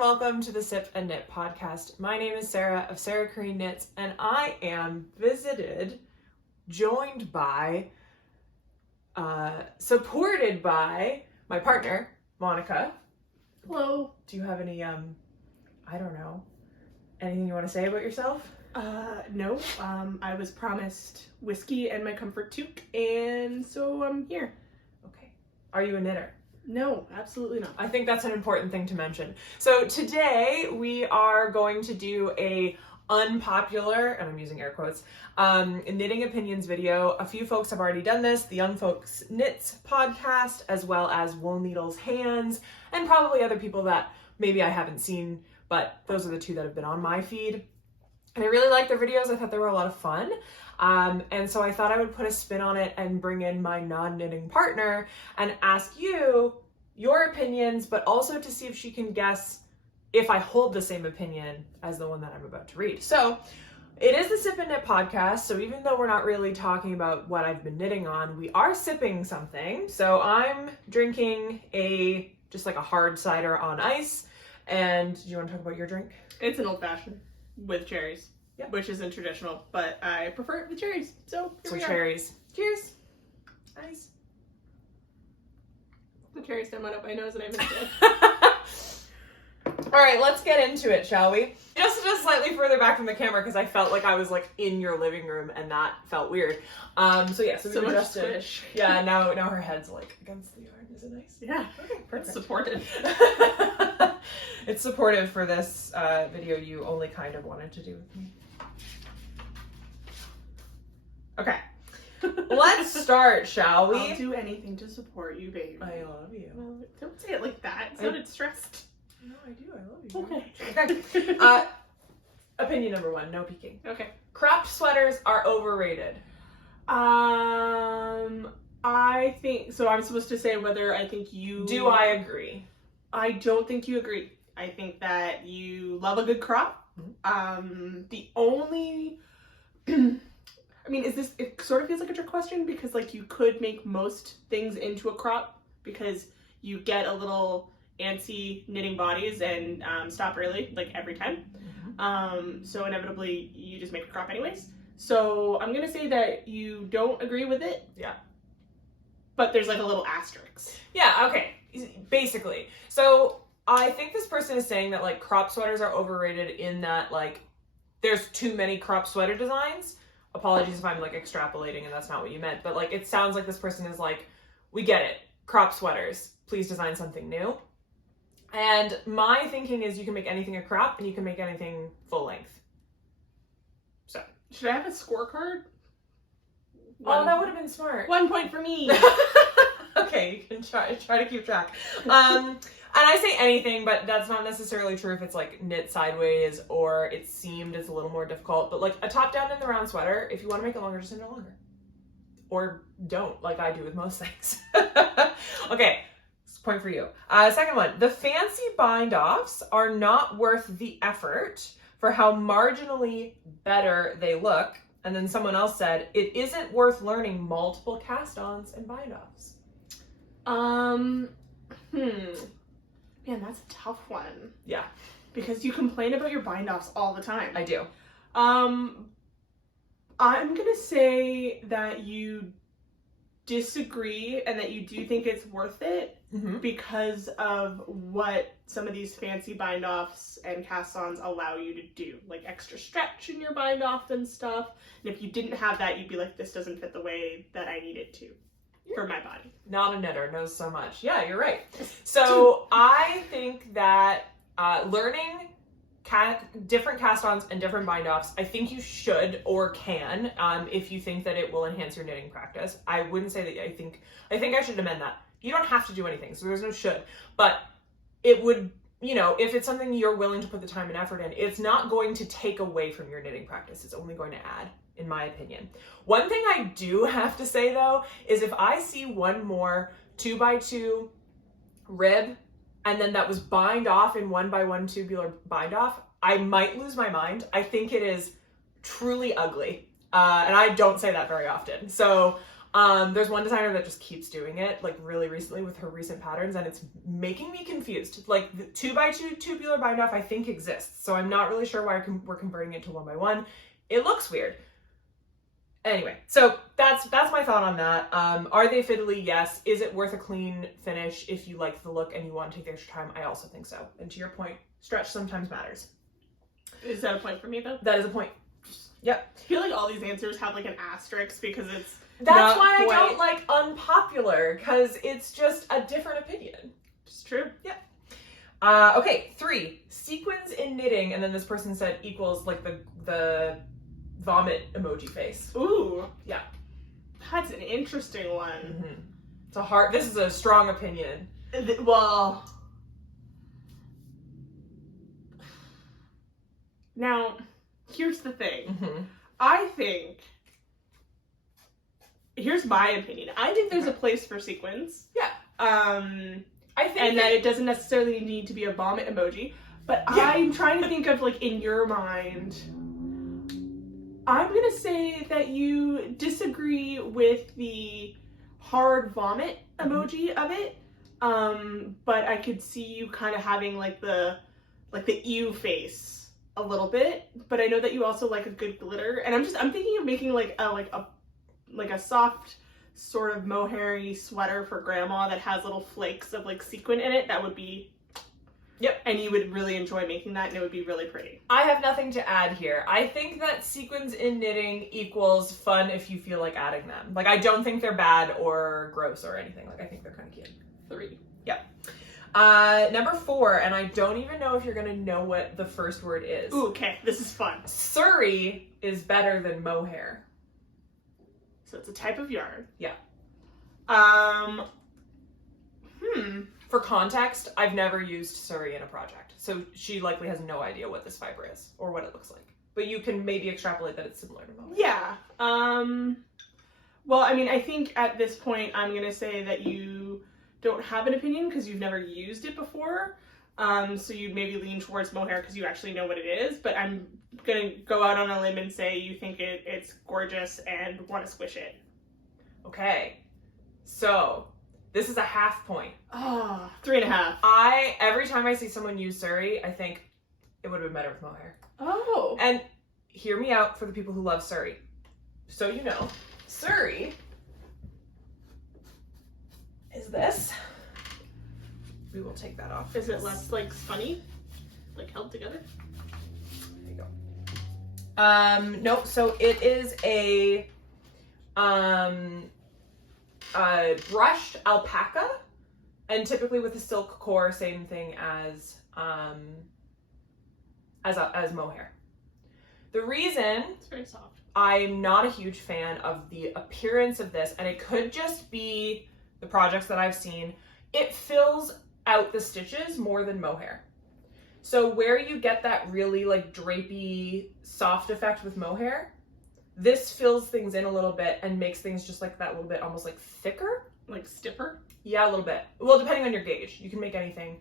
welcome to the Sip and Knit podcast. My name is Sarah of Sarah Korean Knits, and I am joined by, supported by my partner, Monica. Hello. Do you have any, anything you want to say about yourself? No. I was promised whiskey and my comfort toque, and so I'm here. Okay. Are you a knitter? No, absolutely not. I think that's an important thing to mention. So today we are going to do a unpopular, and I'm using air quotes, knitting opinions video. A few folks have already done this, the Young Folks Knits podcast, as well as Wool Needles Hands, and probably other people that maybe I haven't seen, but those are the two that have been on my feed. And I really liked their videos. I thought they were a lot of fun. And so I thought I would put a spin on it and bring in my non-knitting partner and ask you your opinions, but also to see if she can guess if I hold the same opinion as the one that I'm about to read. So it is the Sip and Knit podcast. So even though we're not really talking about what I've been knitting on, we are sipping something. So I'm drinking just like a hard cider on ice. And do you want to talk about your drink? It's an old fashioned with cherries. Yep. Which isn't traditional, but I prefer it with cherries. So here we are. Cherries. Cheers. Nice. The cherry stem went up my nose and I missed it. All right, let's get into it, shall we? Just slightly further back from the camera because I felt like I was like in your living room and that felt weird. So we've adjusted. Yeah, now her head's like against the yard. Is it nice? Yeah. Okay, perfect. It's supported. It's supportive for this video you only kind of wanted to do with me. Okay. Let's start, shall we? I'll do anything to support you, baby. I love you. Well, don't say it like that. It sounded stressed. No, I do. I love you. Okay. Opinion number one, no peeking. Okay. Cropped sweaters are overrated. I think, so I'm supposed to say whether I think you... Do I agree? I don't think you agree. I think that you love a good crop. Mm-hmm. The only... I mean, it sort of feels like a trick question because like you could make most things into a crop because you get a little antsy knitting bodies and stop early, like every time. Mm-hmm. So inevitably you just make a crop anyways. So I'm going to say that you don't agree with it. Yeah. But there's like a little asterisk. Yeah, okay. Basically. So I think this person is saying that like crop sweaters are overrated in that like there's too many crop sweater designs. Apologies if I'm like extrapolating and that's not what you meant, but like it sounds like this person is like, we get it, crop sweaters, please design something new. And my thinking is you can make anything a crop and you can make anything full length. So should I have a scorecard? Oh, that would have been smart. 1 point for me. Okay, you can try to keep track. And I say anything, but that's not necessarily true if it's like knit sideways or it's seamed, it's a little more difficult. But like a top down in the round sweater, if you want to make it longer, just knit it longer. Or don't, like I do with most things. Okay, point for you. Second one, the fancy bind-offs are not worth the effort for how marginally better they look. And then someone else said, it isn't worth learning multiple cast-ons and bind-offs. Man, that's a tough one. Yeah. Because you complain about your bind-offs all the time. I do. I'm gonna say that you disagree and that you do think it's worth it because of what some of these fancy bind-offs and cast-ons allow you to do. Like extra stretch in your bind-off and stuff. And if you didn't have that, you'd be like, this doesn't fit the way that I need it to. For my body. Not a knitter, knows so much. Yeah, you're right. So I think that learning different cast-ons and different bind-offs, I think you should or can if you think that it will enhance your knitting practice. I wouldn't say that I think I should amend that. You don't have to do anything, so there's no should. But it would, if it's something you're willing to put the time and effort in, it's not going to take away from your knitting practice. It's only going to add, in my opinion. One thing I do have to say though, is if I see one more 2x2 rib, and then that was bind off in 1x1 tubular bind off, I might lose my mind. I think it is truly ugly. And I don't say that very often. So There's one designer that just keeps doing it, like really recently with her recent patterns, and it's making me confused. Like the 2x2 tubular bind off I think exists, so I'm not really sure why we're converting it to 1x1. It looks weird. Anyway, so that's my thought on that. Are they fiddly? Yes. Is it worth a clean finish if you like the look and you want to take the extra time? I also think so. And to your point, stretch sometimes matters. Is that a point for me though? That is a point. Yep. I feel like all these answers have like an asterisk because it's That's why I don't like unpopular, because it's just a different opinion. It's true. Yep. Okay, 3. Sequins in knitting, and then this person said equals like the vomit emoji face. Ooh. Yeah. That's an interesting one. Mm-hmm. This is a strong opinion. Well, now, here's the thing. Mm-hmm. I think, here's my opinion. I think there's a place for sequins. Yeah. I think and that it doesn't necessarily need to be a vomit emoji. But yeah. I'm trying to think of, like, in your mind, I'm going to say that you disagree with the hard vomit emoji of it. But I could see you kind of having, like the ew face a little bit. But I know that you also like a good glitter. And I'm thinking of making, like a soft sort of mohair-y sweater for grandma that has little flakes of like sequin in it. That would be, yep. And you would really enjoy making that, and it would be really pretty. I have nothing to add here. I think that sequins in knitting equals fun if you feel like adding them. Like, I don't think they're bad or gross or anything. Like, I think they're kind of cute. 3. Yep. Number 4, and I don't even know if you're gonna know what the first word is. Ooh, okay, this is fun. Surrey is better than mohair. So it's a type of yarn. Yeah. For context, I've never used Surrey in a project, so she likely has no idea what this fiber is or what it looks like. But you can maybe extrapolate that it's similar to mohair. Yeah. Well, I mean, I think at this point I'm gonna say that you don't have an opinion because you've never used it before. So you maybe lean towards mohair because you actually know what it is. But I'm gonna go out on a limb and say you think it's gorgeous and want to squish it. Okay. So this is a half point. Oh, 3.5. Every time I see someone use Surrey, I think it would have been better with mohair. Oh. And hear me out for the people who love Surrey. So you know, Surrey is this. We will take that off. Is it less like funny? Like held together? There you go. No, so it is a brushed alpaca, and typically with a silk core, same thing as mohair. The reason It's very soft. I'm not a huge fan of the appearance of this, and it could just be the projects that I've seen, it fills out the stitches more than mohair. So where you get that really like drapey soft effect with mohair, this fills things in a little bit and makes things just like that little bit almost like thicker. Like stiffer? Yeah, a little bit. Well, depending on your gauge. You can make anything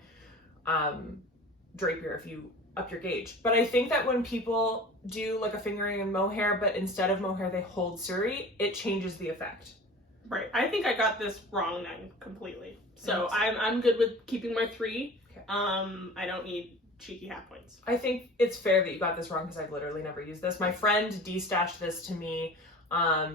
drapier if you up your gauge. But I think that when people do like a fingering in mohair, but instead of mohair they hold Surrey, it changes the effect. Right. I think I got this wrong then completely. So I'm good with keeping my 3. Okay. I don't need cheeky half points. I think it's fair that you got this wrong because I've literally never used this. My friend de-stashed this to me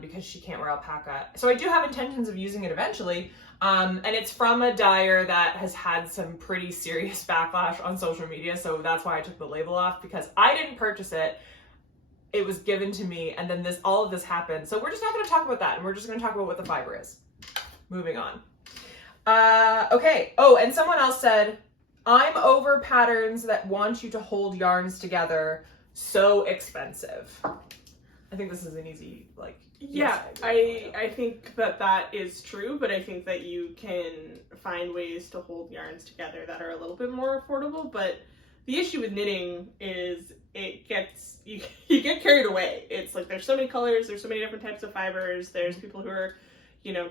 because she can't wear alpaca. So I do have intentions of using it eventually. And it's from a dyer that has had some pretty serious backlash on social media. So that's why I took the label off, because I didn't purchase it. It was given to me, and then all of this happened. So we're just not going to talk about that, and we're just going to talk about what the fiber is. Moving on. Okay. Oh, and someone else said, I'm over patterns that want you to hold yarns together. So expensive. I think this is an easy, like, yeah, yes, I think that is true, but I think that you can find ways to hold yarns together that are a little bit more affordable. But the issue with knitting is it gets, you get carried away. It's like there's so many colors, there's so many different types of fibers, there's people who are,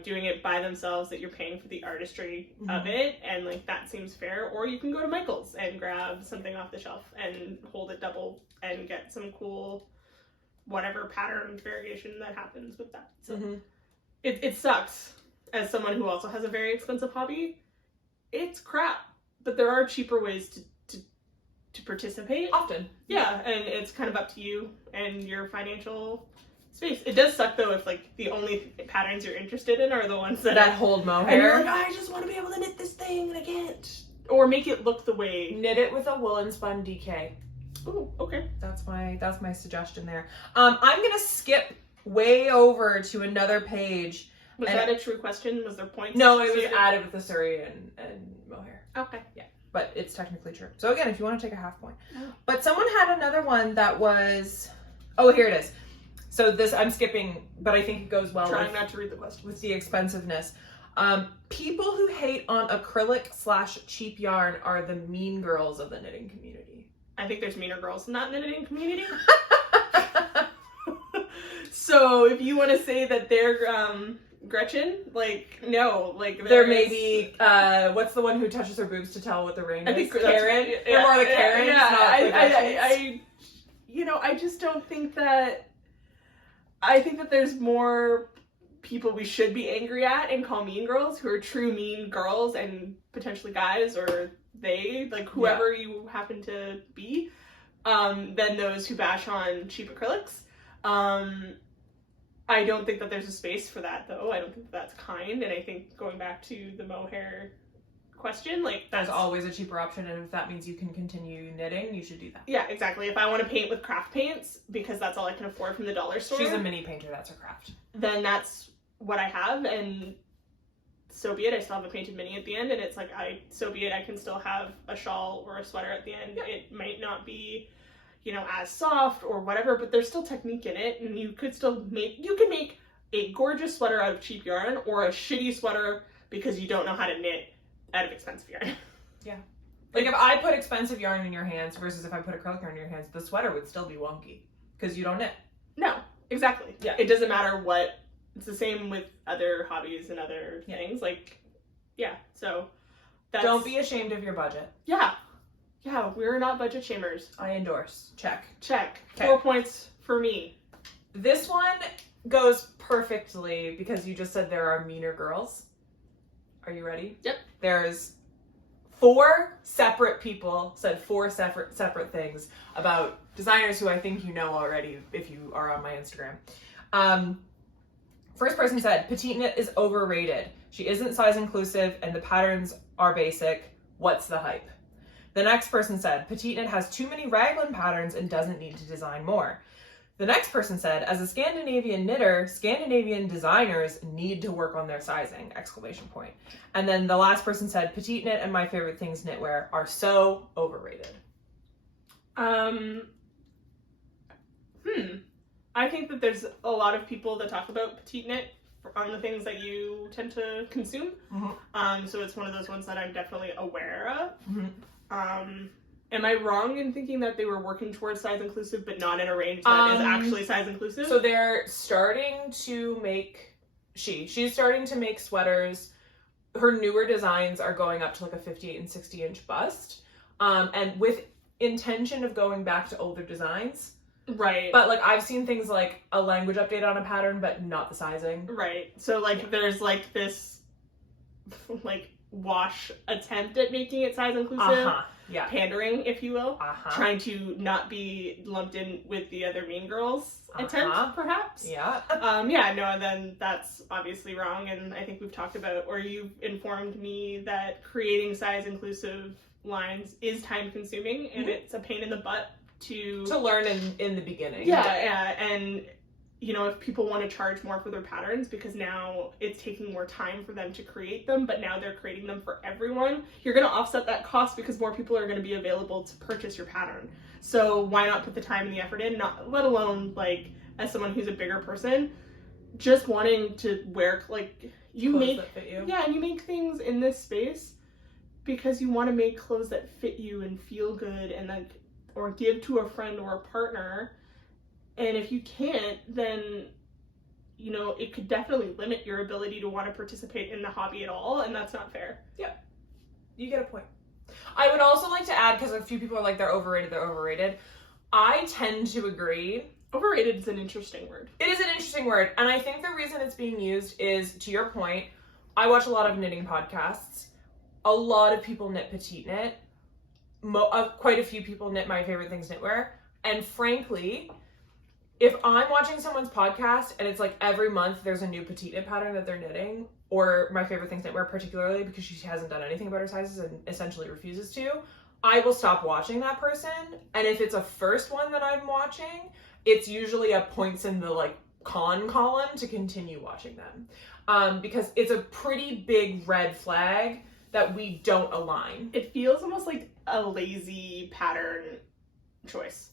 doing it by themselves that you're paying for the artistry of it, and like that seems fair. Or you can go to Michael's and grab something off the shelf and hold it double and get some cool whatever pattern variation that happens with that. So it sucks as someone who also has a very expensive hobby. It's crap, but there are cheaper ways to participate. Often. Yeah, and it's kind of up to you and your financial space. It does suck though if like the only patterns you're interested in are the ones that hold mohair. And you're like, I just want to be able to knit this thing and I can't. Or make it look the way. Knit it with a woolen spun DK. Oh, okay. That's my suggestion there. I'm gonna skip way over to another page. Was that a true question? Was there points? No, it was added with the Surrey and mohair. Okay. Yeah, but it's technically true. So again, if you want to take a half point. Oh. But someone had another one that was, oh, here it is. So this, I'm skipping, but I think it goes well Trying not to read the question. with the expensiveness. People who hate on acrylic/cheap yarn are the mean girls of the knitting community. I think there's meaner girls in that knitting community. So if you want to say that they're Gretchen, like, no, like there may be what's the one who touches her boobs to tell what the ring is? I think Karen. Yeah, they're more the Karens, yeah, not the Gretchens. I you know, I just don't think that. I think that there's more people we should be angry at and call mean girls who are true mean girls and potentially guys or they, like whoever you happen to be, than those who bash on cheap acrylics. I don't think that there's a space for that though. I don't think that's kind, and I think going back to the mohair question, like there's always a cheaper option, and if that means you can continue knitting, you should do that. Yeah, exactly. If I want to paint with craft paints because that's all I can afford from the dollar store, she's a mini painter, that's her craft, then that's what I have, and so be it. I still have a painted mini at the end, and it's like, so be it. I can still have a shawl or a sweater at the end. Yeah. It might not be, you know, as soft or whatever, but there's still technique in it, and you can make a gorgeous sweater out of cheap yarn or a shitty sweater because you don't know how to knit out of expensive yarn. Yeah. Like if I put expensive yarn in your hands versus if I put acrylic yarn in your hands, the sweater would still be wonky because you don't knit. No, exactly. Yeah. It doesn't matter what. It's the same with other hobbies and other things. Like, yeah. So that's... Don't be ashamed of your budget. Yeah. Yeah, we're not budget shamers. I endorse. Check. Check. Okay. 4 points for me. This one goes perfectly because you just said there are meaner girls. Are you ready? Yep. There's 4 separate people said 4 separate things about designers who I think you know already if you are on my Instagram. First person said, petite knit is overrated. She isn't size inclusive and the patterns are basic. What's the hype? The next person said, petite knit has too many raglan patterns and doesn't need to design more. The next person said, as a Scandinavian knitter, Scandinavian designers need to work on their sizing, ! And then the last person said, petite knit and my favorite things knitwear are so overrated. I think that there's a lot of people that talk about petite knit on the things that you tend to consume. Mm-hmm. So it's one of those ones that I'm definitely aware of. Mm-hmm. Am I wrong in thinking that they were working towards size inclusive, but not in a range that is actually size inclusive? So they're starting to make, she's starting to make sweaters. Her newer designs are going up to like a 58 and 60 inch bust. And with intention of going back to older designs. Right. But like I've seen things like a language update on a pattern, but not the sizing. Right. So like there's like this like wash attempt at making it size inclusive. Yeah. Pandering, if you will. Trying to not be lumped in with the other mean girls attempt, perhaps. Yeah. No, then that's obviously wrong, and I think we've talked about, or you've informed me that creating size inclusive lines is time consuming, and it's a pain in the butt to learn in the beginning. Yeah, and you know, if people want to charge more for their patterns because now it's taking more time for them to create them, but now they're creating them for everyone, you're going to offset that cost because more people are going to be available to purchase your pattern. So why not put the time and the effort in, not let alone like as someone who's a bigger person, just wanting to wear like you clothes make that fit you. Yeah, and you make things in this space because you want to make clothes that fit you and feel good and like or give to a friend or a partner. And if you can't, then, you know, it could definitely limit your ability to want to participate in the hobby at all, and that's not fair. Yeah, you get a point. I would also like to add, because a few people are like, they're overrated. I tend to agree. Overrated is an interesting word. It is an interesting word, and I think the reason it's being used is, to your point, I watch a lot of knitting podcasts. A lot of people knit petite knit. Quite a few people knit My Favorite Things Knitwear. And frankly, if I'm watching someone's podcast and it's like every month there's a new petite knit pattern that they're knitting, or My Favorite Things Knitwear particularly because she hasn't done anything about her sizes and essentially refuses to, I will stop watching that person. And if it's a first one that I'm watching, it's usually a points in the like con column to continue watching them. Because it's a pretty big red flag that we don't align. It feels almost like a lazy pattern choice.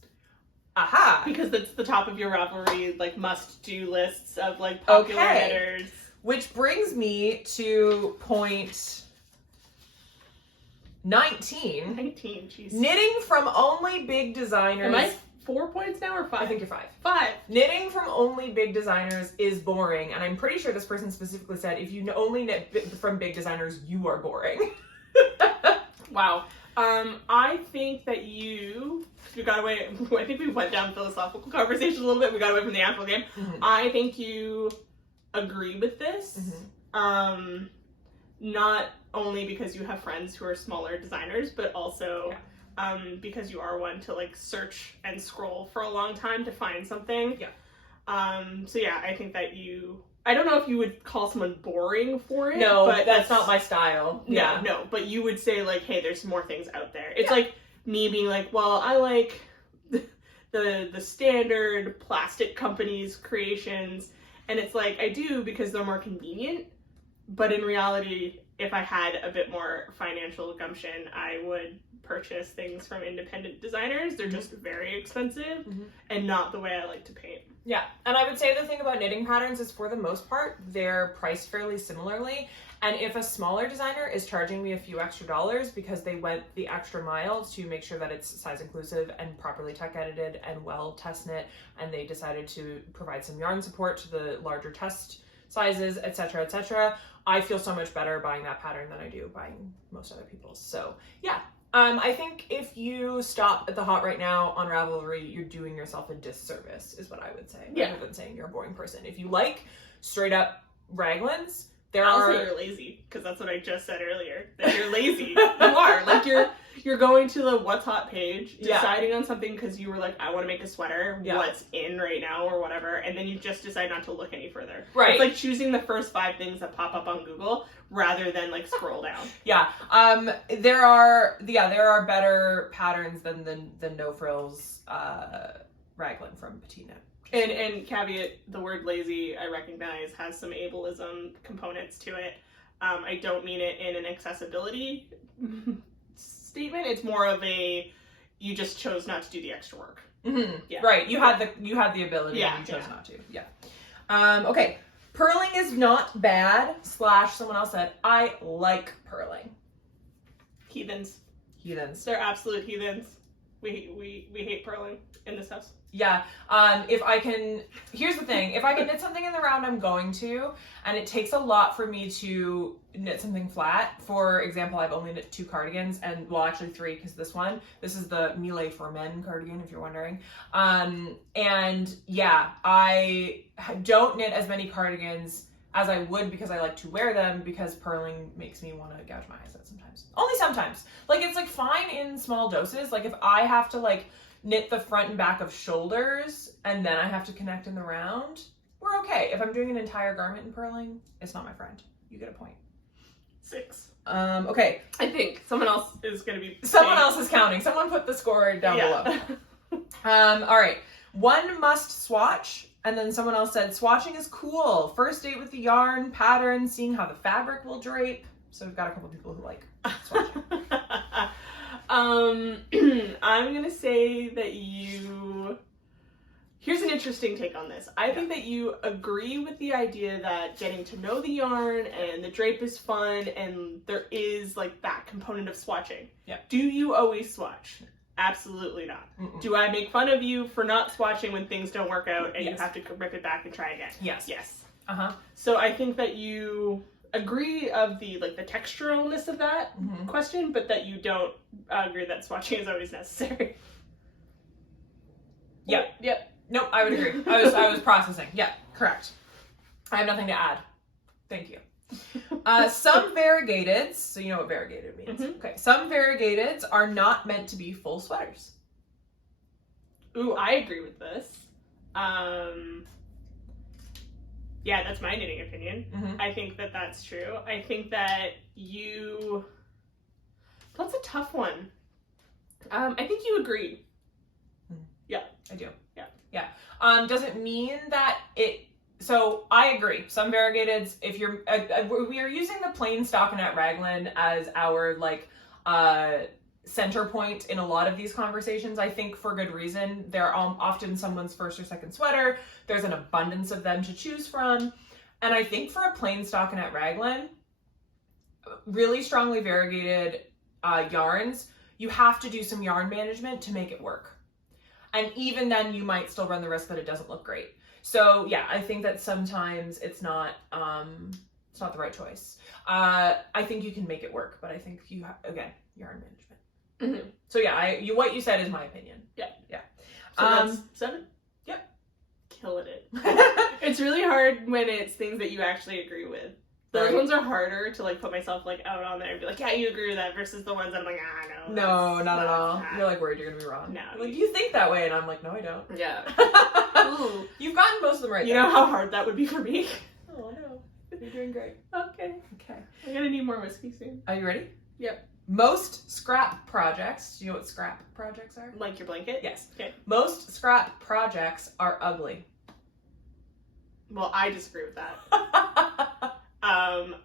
Aha! Because that's the top of your Ravelry like must-do lists of like popular knitters. Which brings me to point 19. 19, jeez. Knitting from only big designers. Am I 4 points now or 5? I think you're 5. 5. Knitting from only big designers is boring, and I'm pretty sure this person specifically said if you only knit from big designers, you are boring. Wow. I think that we got away, I think we went down philosophical conversation a little bit, we got away from the actual game. Mm-hmm. I think you agree with this. Mm-hmm. Not only because you have friends who are smaller designers, but also because you are one to like search and scroll for a long time to find something. Yeah. So yeah, I think that I don't know if you would call someone boring for it. No, but that's not my style. Yeah. No, but you would say like, hey, there's more things out there. It's like me being like, well, I like the standard plastic companies' creations, and it's like I do because they're more convenient. But in reality, if I had a bit more financial gumption, I would purchase things from independent designers. They're just very expensive and not the way I like to paint. Yeah, and I would say the thing about knitting patterns is for the most part, they're priced fairly similarly. And if a smaller designer is charging me a few extra dollars because they went the extra mile to make sure that it's size inclusive and properly tech edited and well test knit, and they decided to provide some yarn support to the larger test sizes, etc., I feel so much better buying that pattern than I do buying most other people's. So yeah, I think if you stop at the hot right now on Ravelry, you're doing yourself a disservice, is what I would say, rather than saying you're a boring person. If you like straight up raglans, I'll say you're lazy, because that's what I just said earlier. That you're lazy. You are. Like you're going to the what's hot page, deciding on something because you were like, I want to make a sweater, what's in right now or whatever, and then you just decide not to look any further. Right. It's like choosing the first 5 things that pop up on Google rather than like scroll down. There are better patterns than the no frills raglan from Petite Knit. And caveat, the word lazy, I recognize, has some ableism components to it. I don't mean it in an accessibility statement. It's more of a, you just chose not to do the extra work. Mm-hmm. Yeah. Right. You had the ability and you chose not to. Yeah. Okay. Purling is not bad. / someone else said, I like purling. Heathens. They're absolute heathens. We hate purling in this house. Yeah. Here's the thing. If I can knit something in the round, I'm going to, and it takes a lot for me to knit something flat. For example, I've only knit 2 cardigans, and well, actually 3, because this is the Miele for Men cardigan, if you're wondering. And yeah, I don't knit as many cardigans as I would because I like to wear them, because purling makes me want to gouge my eyes out sometimes. Only sometimes. Like, it's like fine in small doses. Like if I have to like knit the front and back of shoulders and then I have to connect in the round, we're okay. If I'm doing an entire garment in purling, it's not my friend. You get a point. 6. Okay. I think someone else is going to be... Someone else is counting. Someone put the score down below. All right. One must swatch. And then someone else said, swatching is cool. First date with the yarn, pattern, seeing how the fabric will drape. So we've got a couple people who like swatching. I'm going to say that here's an interesting take on this. I think that you agree with the idea that getting to know the yarn and the drape is fun, and there is like that component of swatching. Yeah. Do you always swatch? Absolutely not. Mm-mm. Do I make fun of you for not swatching when things don't work out and you have to rip it back and try again? Yes. Uh-huh. So I think that you agree of the texturalness of that question, but that you don't agree that swatching is always necessary. Yep. Nope, I would agree. I was processing. Yeah, correct. I have nothing to add. Thank you. Some variegateds, so you know what variegated means. Mm-hmm. Okay, some variegateds are not meant to be full sweaters. Ooh, I agree with this. Yeah, that's my knitting opinion. Mm-hmm. I think that that's true. I think that that's a tough one. I think you agree. Yeah. I do. Yeah. Yeah. Doesn't mean that so I agree. Some variegateds, if you're, we are using the plain stockinette raglan as our center point in a lot of these conversations, I think for good reason. They're often someone's first or second sweater. There's an abundance of them to choose from. And I think for a plain stockinette raglan, really strongly variegated yarns, you have to do some yarn management to make it work. And even then you might still run the risk that it doesn't look great. So yeah, I think that sometimes it's not the right choice. I think you can make it work, but I think you have, again, yarn management. Mm-hmm. So yeah, what you said is my opinion. Yeah. So that's 7? Yep. Killing it. It's really hard when it's things that you actually agree with. Those ones are harder to put myself out on there and be like, yeah, you agree with that, versus the ones I'm like, no. No, not at all. You're worried you're gonna be wrong. No. You think that way, and I'm like, no, I don't. Yeah. Ooh. You've gotten most of them right. You know how hard that would be for me? Oh no. You're doing great. Okay. Okay. I'm gonna need more whiskey soon. Are you ready? Yep. Most scrap projects, do you know what scrap projects are? Like your blanket? Yes. Okay. Most scrap projects are ugly. Well, I disagree with that.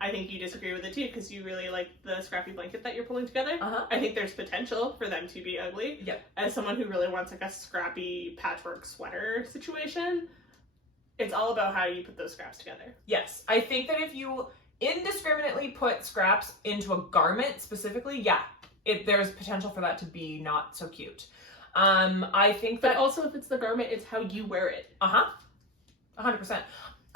I think you disagree with it too, because you really like the scrappy blanket that you're pulling together. Uh-huh. I think there's potential for them to be ugly. Yep. As someone who really wants a scrappy patchwork sweater situation, it's all about how you put those scraps together. Yes. I think that if you indiscriminately put scraps into a garment specifically, yeah, there's potential for that to be not so cute. I think that... But also if it's the garment, it's how you wear it. 100%.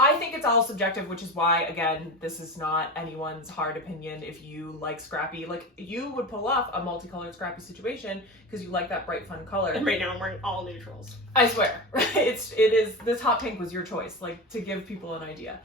I think it's all subjective, which is why, again, this is not anyone's hard opinion. If you like scrappy, you would pull off a multicolored scrappy situation because you like that bright, fun color. And right now I'm wearing all neutrals. I swear, it is. This hot pink was your choice, to give people an idea.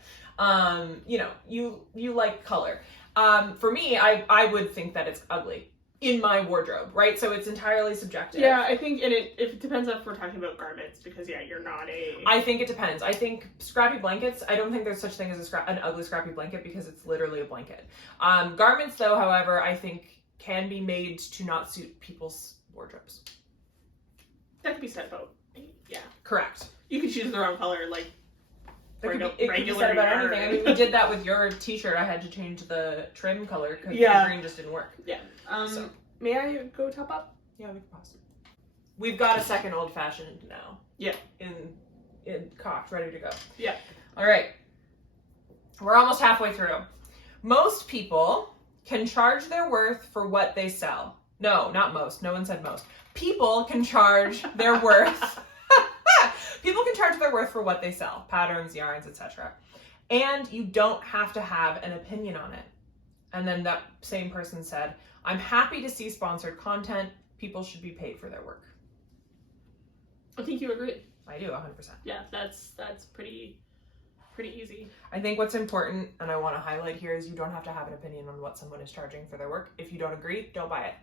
You like color. For me, I would think that it's ugly in my wardrobe, right? So it's entirely subjective. Yeah, I think it depends if we're talking about garments, because you're not I think it depends. I think scrappy blankets, I don't think there's such thing as an ugly scrappy blanket, because it's literally a blanket. Garments, though, however, I think can be made to not suit people's wardrobes. That could be said about, yeah. Correct. You could choose the wrong color, it could be said about anything. I mean, we did that with your t-shirt. I had to change the trim color because the green just didn't work. Yeah. May I go top up? Yeah, we can pause. We've got a second old fashioned now. Yeah. In cocked, ready to go. Yeah. All right. We're almost halfway through. Most people can charge their worth for what they sell. No, not most. No one said most. People can charge their worth. People can charge their worth for what they sell. Patterns, yarns, etc. And you don't have to have an opinion on it. And then that same person said, I'm happy to see sponsored content. People should be paid for their work. I think you agree. I do, 100%. Yeah, that's pretty easy. I think what's important, and I want to highlight here, is you don't have to have an opinion on what someone is charging for their work. If you don't agree, don't buy it.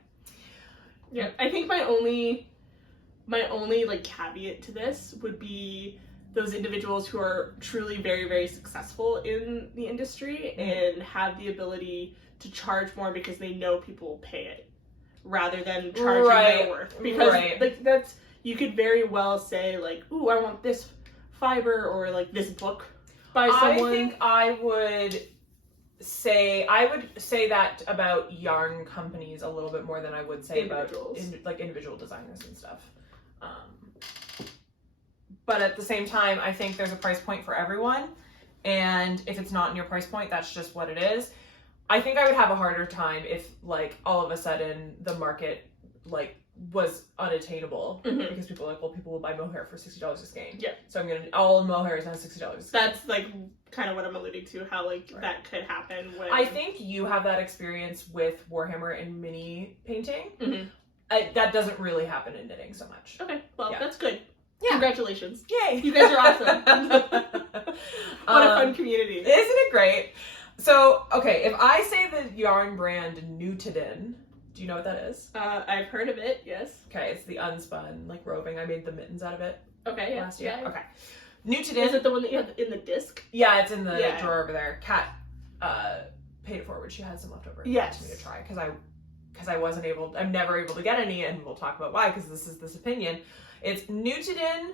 Yeah, I think my only caveat to this would be those individuals who are truly very, very successful in the industry and have the ability to charge more because they know people will pay it, rather than charging their worth. Because that's, you could very well say ooh, I want this fiber or this book by someone. I think I would say that about yarn companies a little bit more than I would say about individual designers and stuff. But at the same time, I think there's a price point for everyone, and if it's not in your price point, that's just what it is. I think I would have a harder time if all of a sudden the market was unattainable because people are people will buy mohair for $60 a skein. Yeah. So all mohair is now $60 a skein. That's kind of what I'm alluding to, how that could happen when... I think you have that experience with Warhammer and mini painting. That doesn't really happen in knitting so much. Okay, well, that's good. Yeah. Congratulations. Yay. You guys are awesome. What a fun community. Isn't it great? So, okay, if I say the yarn brand Newtiden, do you know what that is? I've heard of it, yes. Okay, it's the unspun, like roving. I made the mittens out of it Okay, yeah. last year. Yeah. Okay. Newtiden. Is it the one that you have in the disc? Yeah, it's in the Yeah. drawer over there. Katt paid it forward. She had some left over. Yes. To me to try because I wasn't able. I'm never able to get any, and we'll talk about why. Because this opinion. It's Newtiden.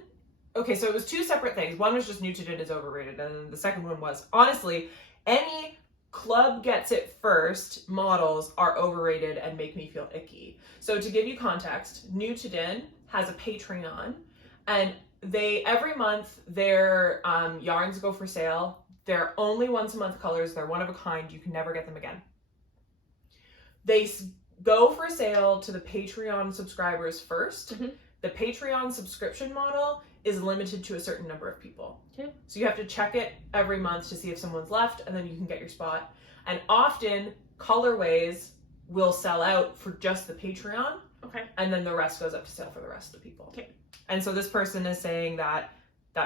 Okay, so it was two separate things. One was just Newtiden is overrated, and then the second one was honestly any club gets it first models are overrated and make me feel icky. So to give you context, Newtiden has a Patreon, and they every month their yarns go for sale. They're only once a month colors. They're one of a kind. You can never get them again. They go for sale to the Patreon subscribers first. Mm-hmm. The Patreon subscription model is limited to a certain number of people. Okay. So you have to check it every month to see if someone's left, and then you can get your spot. And often colorways will sell out for just the Patreon. Okay. And then the rest goes up to sale for the rest of the people. Okay. And so this person is saying that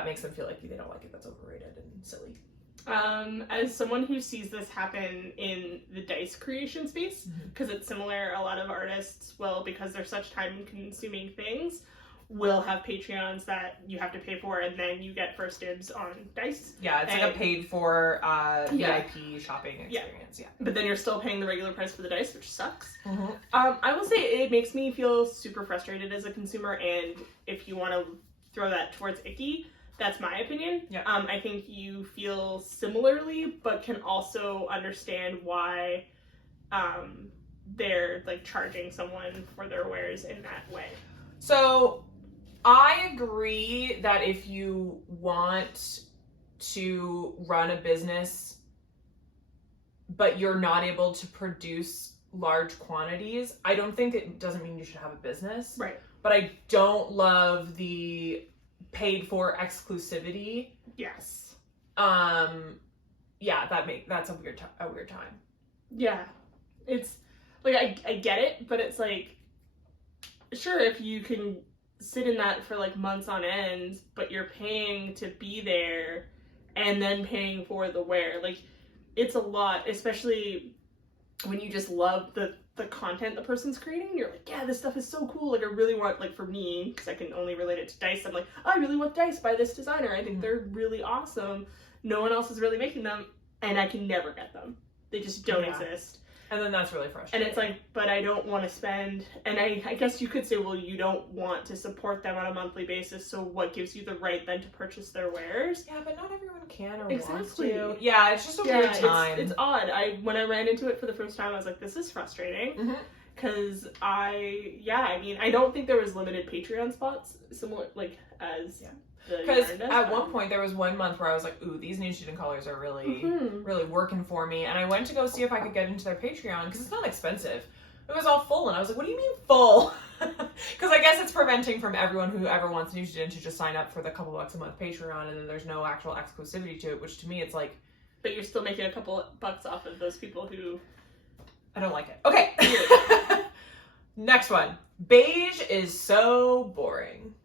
makes them feel like they don't like it, that's overrated and silly. As someone who sees this happen in the dice creation space, because it's similar, a lot of artists will, because they're such time-consuming things, will have Patreons that you have to pay for, and then you get first dibs on dice. Yeah, it's like a paid for VIP shopping experience. Yeah. But then you're still paying the regular price for the dice, which sucks. Mm-hmm. I will say it makes me feel super frustrated as a consumer, and if you want to throw that towards icky, that's my opinion. Yeah. I think you feel similarly, but can also understand why they're like charging someone for their wares in that way. So I agree that if you want to run a business, but you're not able to produce large quantities, I don't think it doesn't mean you should have a business. Right. But I don't love the paid for exclusivity. Yes. Yeah, that's a weird time. Yeah. It's like I get it, but it's like, sure, if you can sit in that for like months on end, but you're paying to be there and then paying for the wear, like it's a lot, especially when you just love the content the person's creating. You're like, yeah, this stuff is so cool. Like I really want, like for me, because I can only relate it to dice, I'm like, oh, I really want dice by this designer. I think they're really awesome. No one else is really making them, and I can never get them. They just don't exist. And then that's really frustrating. And it's like, but I don't want to spend, and I guess you could say, well, you don't want to support them on a monthly basis, so what gives you the right then to purchase their wares? Yeah, but not everyone can or Exactly. wants to. Yeah, it's just a weird time. It's odd. When I ran into it for the first time, I was like, this is frustrating. Because I don't think there was limited Patreon spots, similar, like, as... Yeah. Because at one point there was one month where I was like, ooh, these new student colors are really, really working for me. And I went to go see if I could get into their Patreon because it's not expensive. It was all full. And I was like, what do you mean full? Because I guess it's preventing from everyone who ever wants new student to just sign up for the couple bucks a month Patreon. And then there's no actual exclusivity to it, which to me it's like. But you're still making a couple bucks off of those people who. I don't like it. Okay. Next one. Beige is so boring.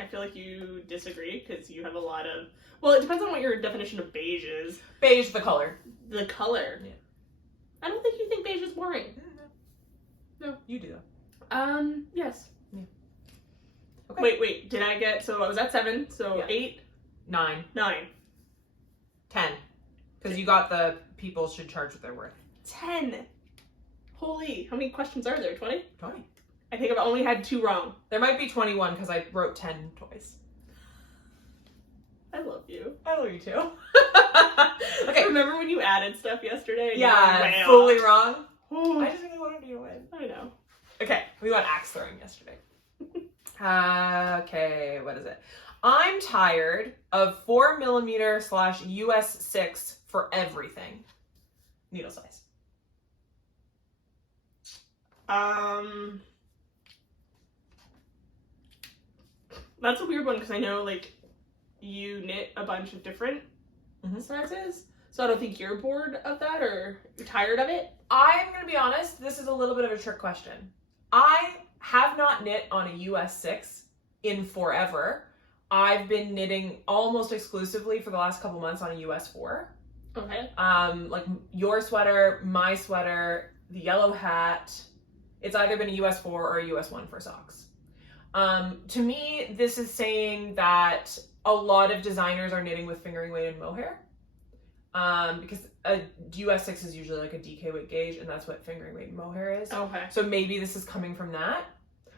I feel like you disagree because you have a lot of... Well, it depends on what your definition of beige is. Beige, the color. The color? Yeah. I don't think you think beige is boring. No, you do though. Yes. Yeah. Okay. Wait, did I get... So I was at 7, so yeah. 8? 9. 9. 10. Because you got the people should charge what they're worth. 10! Holy, how many questions are there? 20? 20. I think I've only had 2 wrong. There might be 21 because I wrote 10 twice. I love you. I love you too. Okay. Remember when you added stuff yesterday? Yeah, fully wrong. Ooh. I just really wanted you to win. I know. Okay, we went axe throwing yesterday. Okay, what is it? I'm tired of 4mm / US 6 for everything. Needle size. That's a weird one because I know, like, you knit a bunch of different sizes, so I don't think you're bored of that or you're tired of it. I'm gonna be honest, this is a little bit of a trick question. I have not knit on a US 6 in forever. I've been knitting almost exclusively for the last couple months on a US 4. Okay. Like your sweater, my sweater, the yellow hat. It's either been a US 4 or a US 1 for socks. To me, this is saying that a lot of designers are knitting with fingering weight and mohair. Because a US 6 is usually like a DK weight gauge, and that's what fingering weight and mohair is. Okay. So maybe this is coming from that.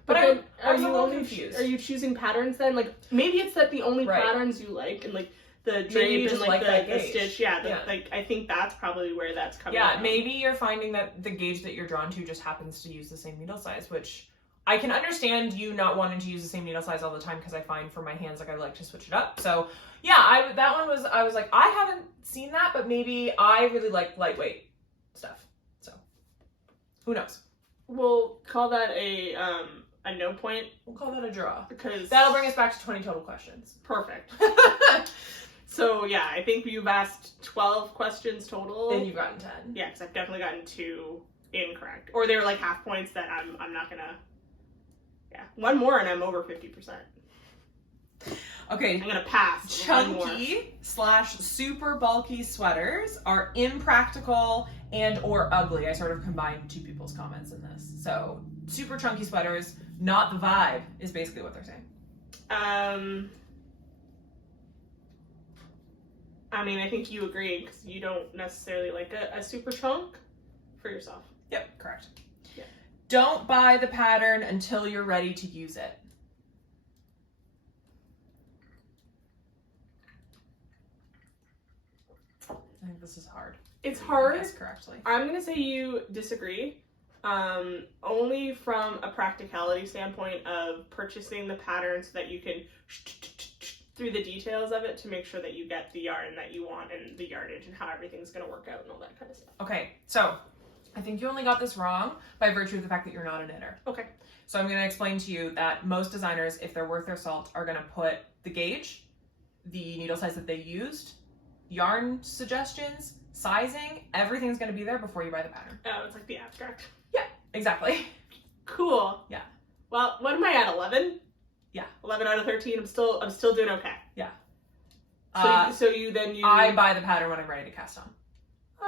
But I was are a you little only confused. Are you choosing patterns then? Like maybe it's that the only Right. patterns you like, and like the Maybe you drape and just like like the that gauge. stitch. Yeah, Yeah. like I think that's probably where that's coming Yeah, from. maybe you're finding that the gauge that you're drawn to just happens to use the same needle size, which I can understand you not wanting to use the same needle size all the time, because I find for my hands, like I like to switch it up. So yeah, I was like, I haven't seen that, but maybe I really like lightweight stuff. So who knows? We'll call that a no point, We'll call that a draw. because That'll bring us back to 20 total questions. perfect. So yeah, I think you've asked 12 questions total. And you've gotten 10. Yeah, because I've definitely gotten 2 incorrect, or they were like half points that I'm not gonna. Yeah, one more and I'm over 50%. Okay. I'm gonna pass. One more. Chunky/super bulky sweaters are impractical and or ugly. I sort of combined two people's comments in this. So super chunky sweaters, not the vibe, is basically what they're saying. I mean, I think you agree, because you don't necessarily like a super chunk for yourself. Yep, correct. Yeah. Don't buy the pattern until you're ready to use it. I think this is hard. It's hard. Guess correctly. I'm gonna say you disagree. Only from a practicality standpoint of purchasing the pattern so that you can through the details of it to make sure that you get the yarn that you want and the yardage and how everything's gonna work out and all that kind of stuff. Okay, so I think you only got this wrong by virtue of the fact that you're not a knitter. Okay. So I'm going to explain to you that most designers, if they're worth their salt, are going to put the gauge, the needle size that they used, yarn suggestions, sizing, everything's going to be there before you buy the pattern. Oh, it's like the abstract. Yeah, exactly. Cool. Yeah. Well, what am I at? 11? Yeah. 11 out of 13. I'm still doing okay. Yeah. So you I buy the pattern when I'm ready to cast on.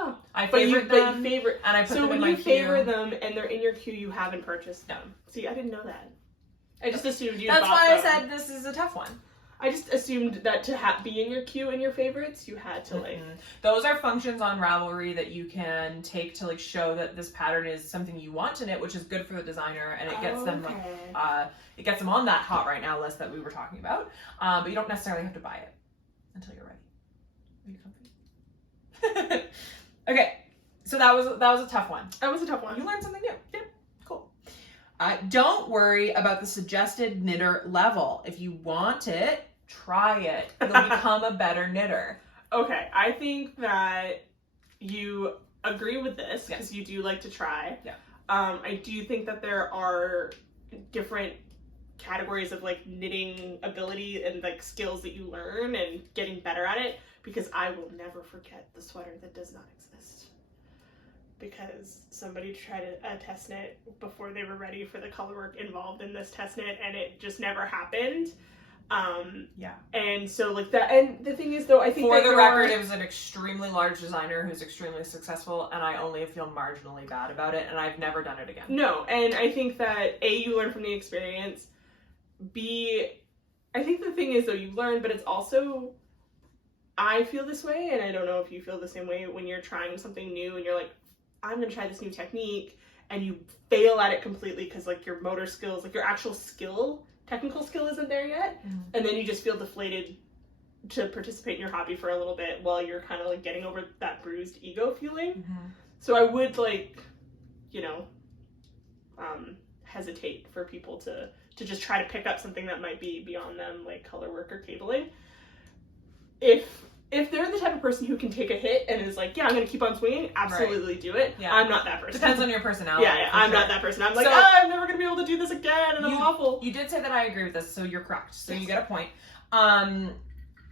Oh. I But you favorite them, favorite. and I put So them in when my you queue. favor them and they're in your queue, you haven't purchased No. them. See, I didn't know that. I just assumed you. That's bought why I them. said this is a tough one. I just assumed that to be in your queue and your favorites, you had to like. Mm-hmm. Those are functions on Ravelry that you can take to like show that this pattern is something you want to knit, which is good for the designer, and it gets them it gets them on that hot right now list that we were talking about. But you don't necessarily have to buy it until you're ready. Are you comfy? Okay, so that was a tough one. That was a tough one. You learned something new. Yeah, cool. Don't worry about the suggested knitter level. If you want it, try it. You'll become a better knitter. Okay, I think that you agree with this because Yes. you do like to try. Yeah. I do think that there are different categories of like knitting ability and like skills that you learn and getting better at it, because I will never forget the sweater that does not exist. Because somebody tried a test knit before they were ready for the color work involved in this test knit, and it just never happened. Yeah. And so like that, and the thing is though, I think For that the there record, are- it was an extremely large designer who's extremely successful, and I only feel marginally bad about it, and I've never done it again. No, and I think that A, you learn from the experience. B, I think the thing is though, you learn, but it's also, I feel this way, and I don't know if you feel the same way when you're trying something new and you're like, I'm gonna try this new technique, and you fail at it completely because like your motor skills, like your actual skill, technical skill isn't there yet, and then you just feel deflated to participate in your hobby for a little bit while you're kind of like getting over that bruised ego feeling. Mm-hmm. So I would like, hesitate for people to just try to pick up something that might be beyond them, like color work or cabling. If they're the type of person who can take a hit and is like, yeah, I'm gonna keep on swinging, absolutely do it. Yeah. I'm not that person. Depends on your personality. Yeah, I'm not that person. I'm like, So- I'm never gonna be able to do this again, and I'm awful. You did say that I agree with this, so you're correct. So you get a point.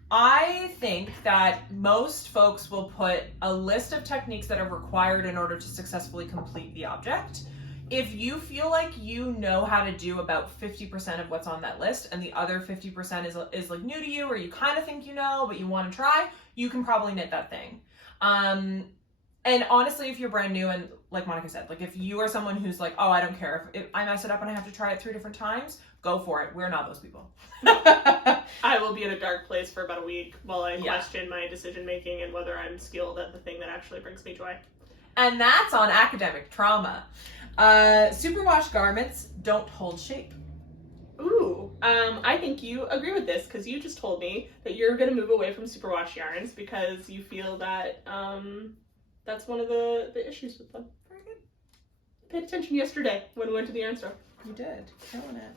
I think that most folks will put a list of techniques that are required in order to successfully complete the object. If you feel like you know how to do about 50% of what's on that list and the other 50% is like new to you, or you kind of think you know, but you want to try, you can probably knit that thing. And honestly, if you're brand new, and like Monica said, like if you are someone who's like, oh, I don't care if I mess it up and I have to try it 3 different times, go for it. We're not those people. I will be in a dark place for about a week while I question my decision making and whether I'm skilled at the thing that actually brings me joy. And that's on academic trauma. Superwash garments don't hold shape. Ooh, I think you agree with this because you just told me that you're going to move away from superwash yarns because you feel that that's one of the issues with them. Very good. Paid attention yesterday when we went to the yarn store. You did. Killing it.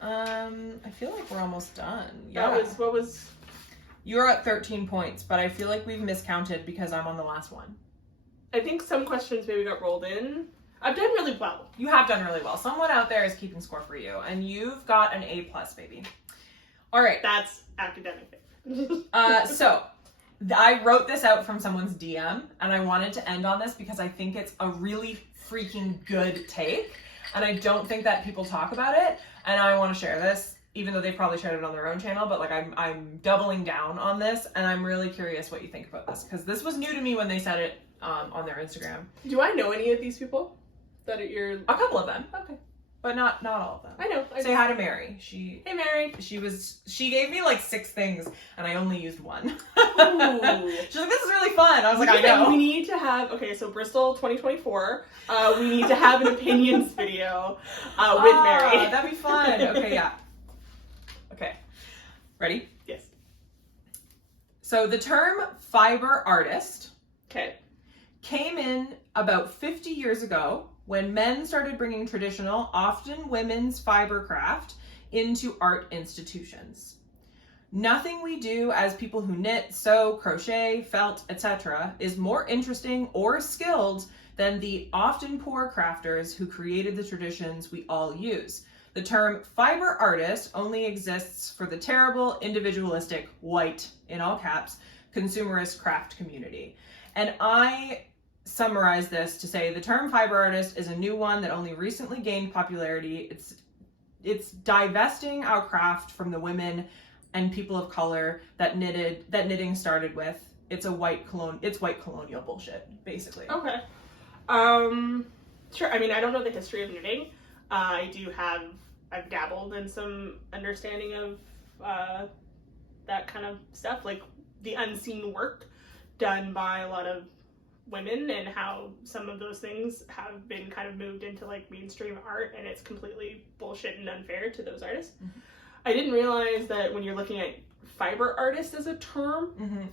I feel like we're almost done. Yeah. What was... You're at 13 points, but I feel like we've miscounted because I'm on the last one. I think some questions maybe got rolled in. I've done really well. You have done really well. Someone out there is keeping score for you, and you've got an A+, baby. All right. That's academic. So I wrote this out from someone's DM, and I wanted to end on this because I think it's a really freaking good take, and I don't think that people talk about it, and I want to share this, even though they probably shared it on their own channel, but like I'm doubling down on this, and I'm really curious what you think about this, because this was new to me when they said it on their Instagram. Do I know any of these people? A couple of them. Okay. But not all of them. I know. Say hi to Mary. Hey Mary. She gave me like 6 things and I only used 1. Ooh. She's like, this is really fun. I was like, I know. We need to have, so Bristol 2024, we need to have an opinions video with Mary. That'd be fun. Okay, yeah. Okay. Ready? Yes. So the term fiber artist came in about 50 years ago when men started bringing traditional, often women's fiber craft into art institutions. Nothing we do as people who knit, sew, crochet, felt, etc. is more interesting or skilled than the often poor crafters who created the traditions we all use. The term fiber artist only exists for the terrible, individualistic, white, in all caps, consumerist craft community. And I summarize this to say the term fiber artist is a new one that only recently gained popularity. It's divesting our craft from the women and people of color that knitting started with. It's white colonial bullshit, basically. Okay. Sure. I mean, I don't know the history of knitting. I've dabbled in some understanding of that kind of stuff, like the unseen work done by a lot of women and how some of those things have been kind of moved into like mainstream art, and it's completely bullshit and unfair to those artists. Mm-hmm. I didn't realize that when you're looking at fiber artist as a term,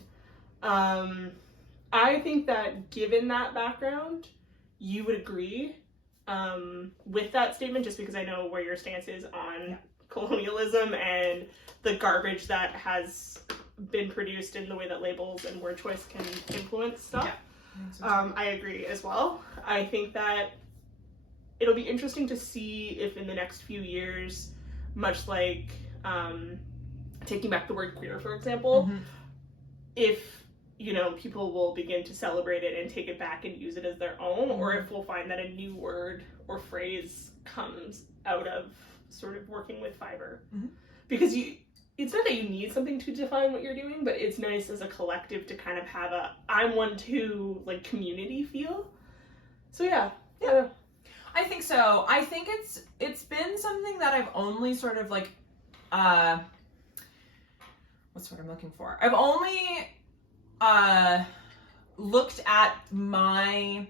I think that given that background, you would agree with that statement, just because I know where your stance is on colonialism and the garbage that has been produced in the way that labels and word choice can influence stuff. Yeah. I agree as well. I think that it'll be interesting to see if in the next few years, much like taking back the word queer, for example, if people will begin to celebrate it and take it back and use it as their own, or if we'll find that a new word or phrase comes out of sort of working with fiber. Because it's not that you need something to define what you're doing, but it's nice as a collective to kind of have a I'm one too like community feel. So yeah. I think so. I think it's been something that I've only sort of like what's what I'm looking for? I've only looked at my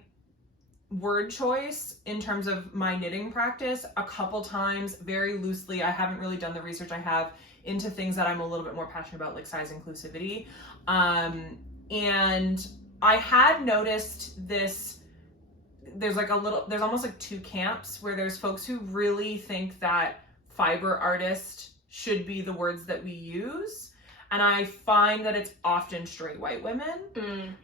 word choice in terms of my knitting practice a couple times very loosely. I haven't really done the research I have into things that I'm a little bit more passionate about, like size inclusivity. And I had noticed this, there's almost like 2 camps where there's folks who really think that fiber artist should be the words that we use. And I find that it's often straight white women.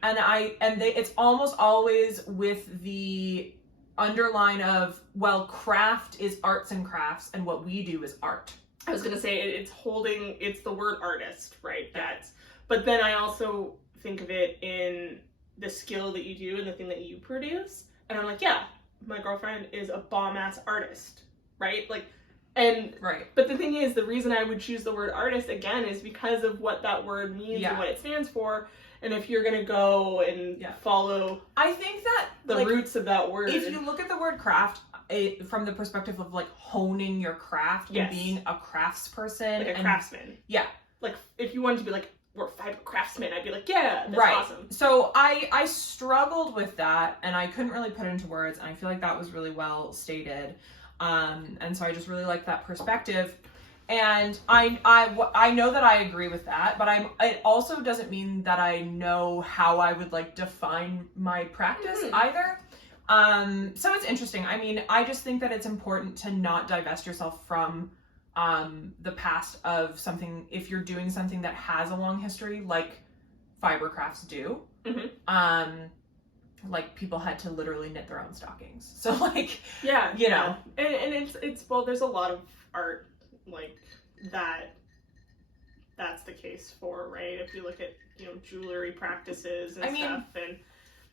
It's almost always with the underline of, well, craft is arts and crafts and what we do is art. I was gonna say it's the word artist, right? But then I also think of it in the skill that you do and the thing that you produce. And I'm like, yeah, my girlfriend is a bomb-ass artist, right? Like, and, right. But the thing is, the reason I would choose the word artist, again, is because of what that word means and what it stands for. And if you're going to go and follow I think that the roots of that word. If you look at the word craft from the perspective of like honing your craft and being a craftsperson. Like a craftsman. Yeah. Like if you wanted to be like, we're fiber craftsmen, I'd be like, yeah, that's awesome. So I struggled with that and I couldn't really put it into words, and I feel like that was really well stated. And so I just really like that perspective. And I know that I agree with that, but it also doesn't mean that I know how I would like define my practice either. So it's interesting. I mean, I just think that it's important to not divest yourself from the past of something if you're doing something that has a long history, like fiber crafts do. Like people had to literally knit their own stockings. So like, you know, and it's well, there's a lot of art like that's the case for, right? If you look at, you know, jewelry practices and stuff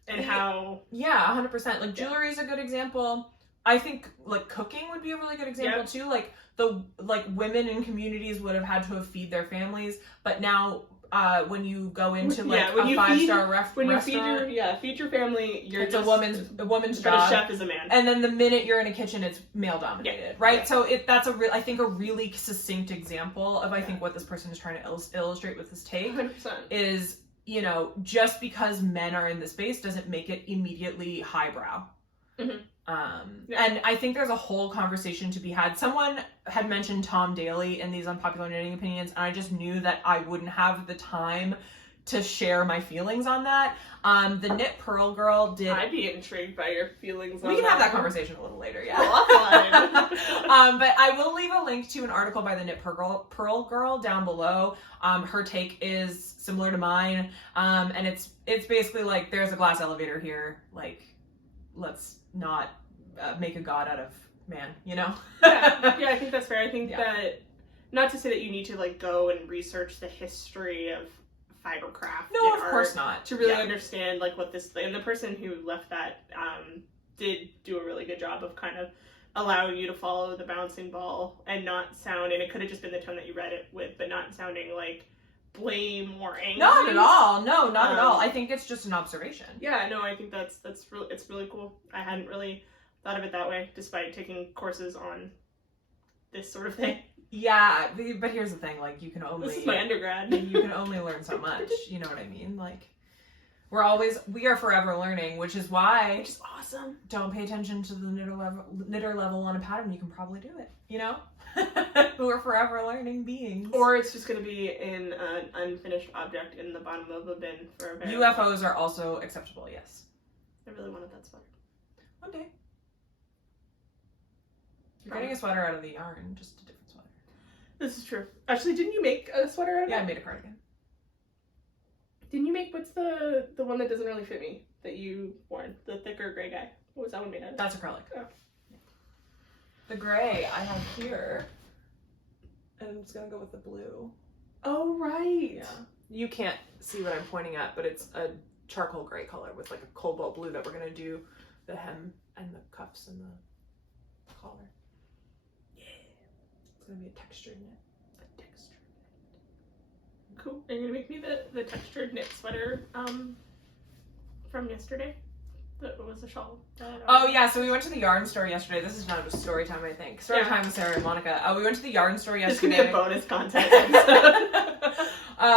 and how 100%. Like jewelry is a good example. I think like cooking would be a really good example too. Like women in communities would have had to feed their families, but now when you go into like a 5-star restaurant, feed your family, it's a woman's job. But a chef is a man. And then the minute you're in a kitchen, it's male dominated, right? Yeah. So that's I think a really succinct example of I think what this person is trying to illustrate with this take 100%. is, you know, just because men are in the space doesn't make it immediately highbrow. And I think there's a whole conversation to be had. Someone had mentioned Tom Daly in these unpopular knitting opinions, and I just knew that I wouldn't have the time to share my feelings on that. The Knit Pearl Girl did... I'd be intrigued by your feelings on that. We can have that conversation a little later, yeah. Offline. But I will leave a link to an article by the Knit Pearl Girl down below. Her take is similar to mine, and it's basically like, there's a glass elevator here, like, let's not make a god out of man, you know? yeah, I think that's fair. I think that, not to say that you need to like go and research the history of fibercraft. No, of course not. To really understand like what this, and the person who left that did do a really good job of kind of allowing you to follow the bouncing ball and not sound, and it could have just been the tone that you read it with, but not sounding like blame or angry. Not at all. No, not at all. I think it's just an observation. Yeah, no, I think it's really cool. I hadn't really thought of it that way, despite taking courses on this sort of thing. Yeah, but here's the thing, like, you can only... This is my undergrad. You can only learn so much, you know what I mean? Like, we are forever learning, which is why... Which is awesome. Don't pay attention to the knitter level on a pattern, you can probably do it, you know? We're forever learning beings. Or it's just going to be in an unfinished object in the bottom of a bin for a very UFOs are also acceptable, yes. I really wanted that sweater. One day. You're getting a sweater out of the yarn, just a different sweater. This is true. Actually, didn't you make a sweater out of it? Yeah, I made a cardigan. Didn't you make, what's the one that doesn't really fit me that you worn? The thicker gray guy. What was that one made out of? That's acrylic. Oh. The gray I have here, and I'm just gonna go with the blue. Oh, right. Yeah. You can't see what I'm pointing at, but it's a charcoal gray color with like a cobalt blue that we're gonna do the hem and the cuffs and the collar. Yeah. It's gonna be a textured knit. Cool. Are you gonna make me the textured knit sweater from yesterday? That was a shawl. Oh yeah, so we went to the yarn store yesterday. This is not a story time, I think. Story time with Sarah and Monica. We went to the yarn store yesterday. This could be a bonus content.